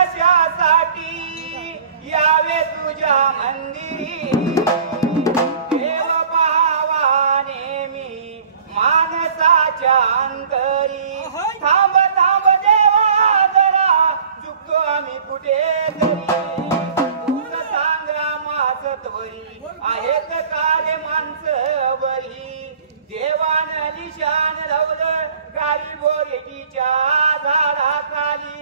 दर्शनासाठी यावे तुझ्या मंदिरी देव पाहावा नेहमी मानसाच्या अंतरी थांब थांब देवा जरा चुकतो आम्ही कुठे तरी तूच सांगा माझ त्वरी आहेत का रे माणसं बरी देवानं निशान लावलं गाडी बोरेटीच्या झाडाखाली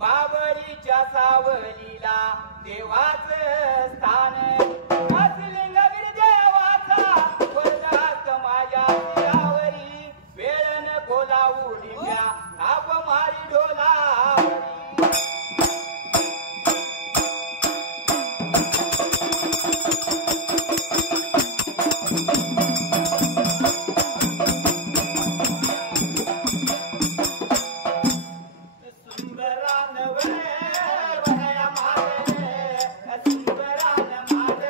बाबरीच्या सावलीला देवाचं स्थान लिंगवीर देवाचा वरदात माझ्या शिरावरी वेळ नको लावू लिंब्या थाप मारी डोलावरी सुंदरान वनया मारले सुंदरान मारले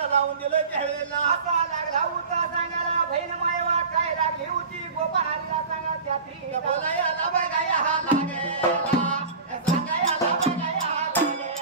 मला लावून दिलं त्यावेळेला असा लागला होता सांगायला बहीण मायवा काय लागली होती गोपाल हरीला सांगा त्यातली बोलायला बघाया हा लागेला सांगायला बघाया हा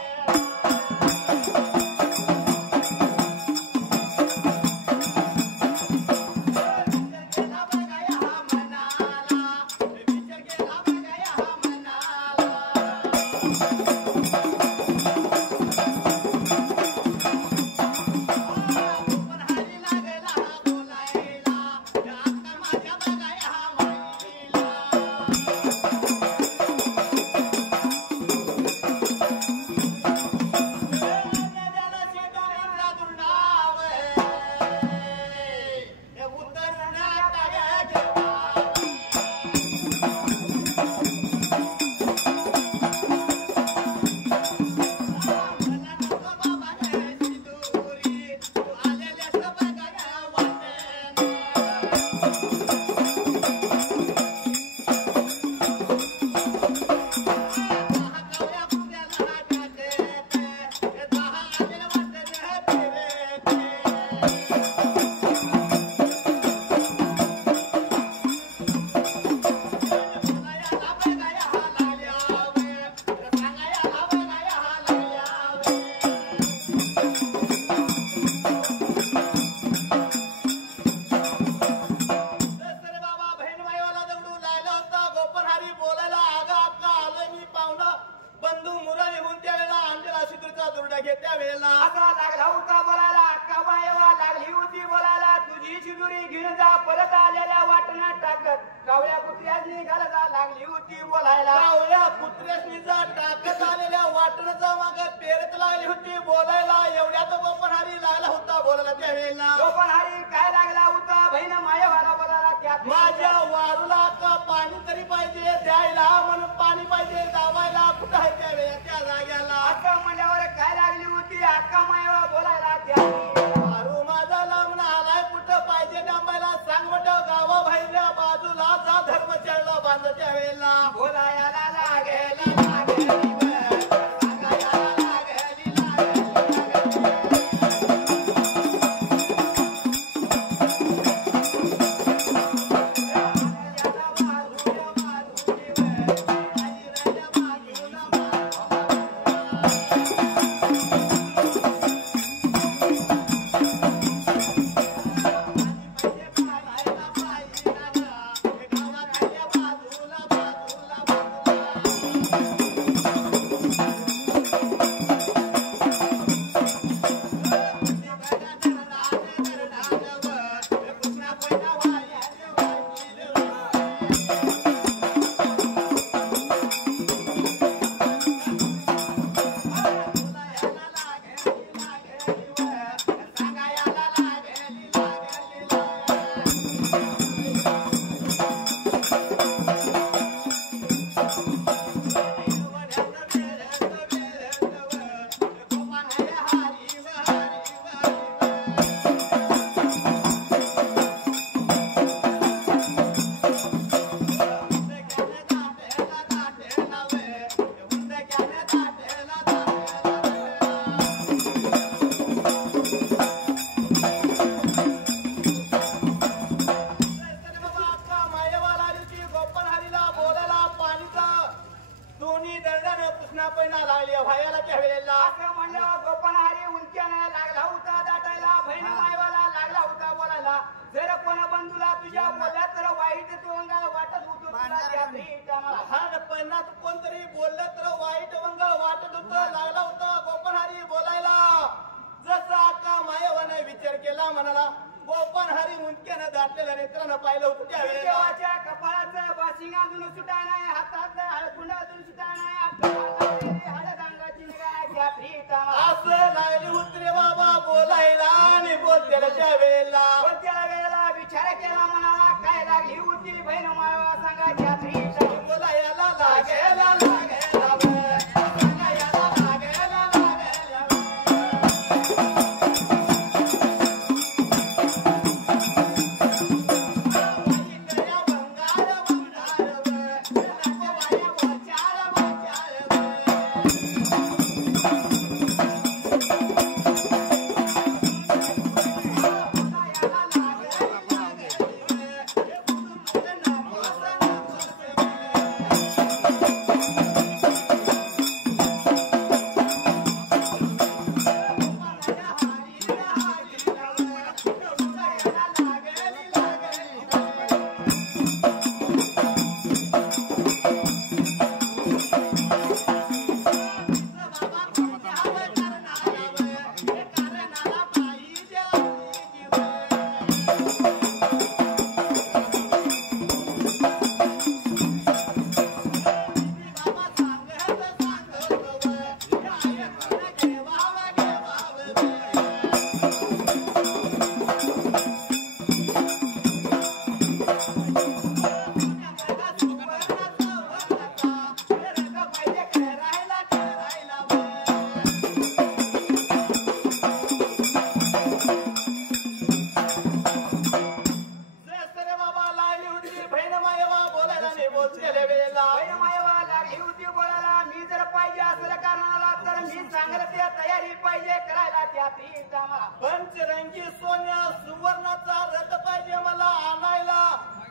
पंचरंगी सोन्या सुवर्णाचा रथ पाहिजे मला आणायला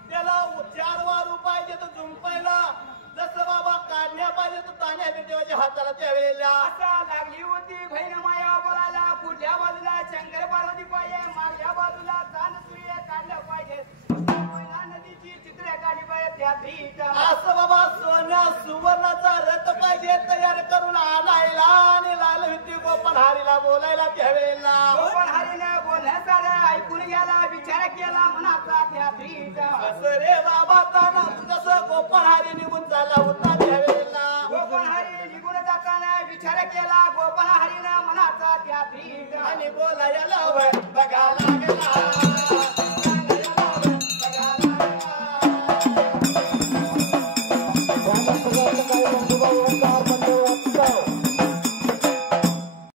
त्याला 4 वारू पाहिजे तर झुंपायला जसं बाबा काढण्या पाहिजे तर ताण्या देवाच्या हाताला त्यावेळेला असा लागली होती बहीण माया बोलायला पुढल्या बाजूला शंकर पार्वती पाहिजे मागल्या बाजूला चांद सूर्य काढलं पाहिजे मैना नदीची चित्रे काढली पाहिजे त्या त्रिटा असं बाबा सोन्या सुवर्णाचा रथ पाहिजे तयार करून आणायला आणि लाल विद्यी गोपाल हरीला बोलायला त्यावेळेला गोपाळ हरीने बोलणं सारं ऐकून गेला विचार केला मनाचा त्या त्रिटा असं रे बाबा ताना जसं गोपाल हरी निघून चालला होता त्यावेळेला गोपाळ हरी निघून जाताना विचार केला गोपाळ हरीनं मनाचा त्या त्रिटा आणि बोलायला बघा लागला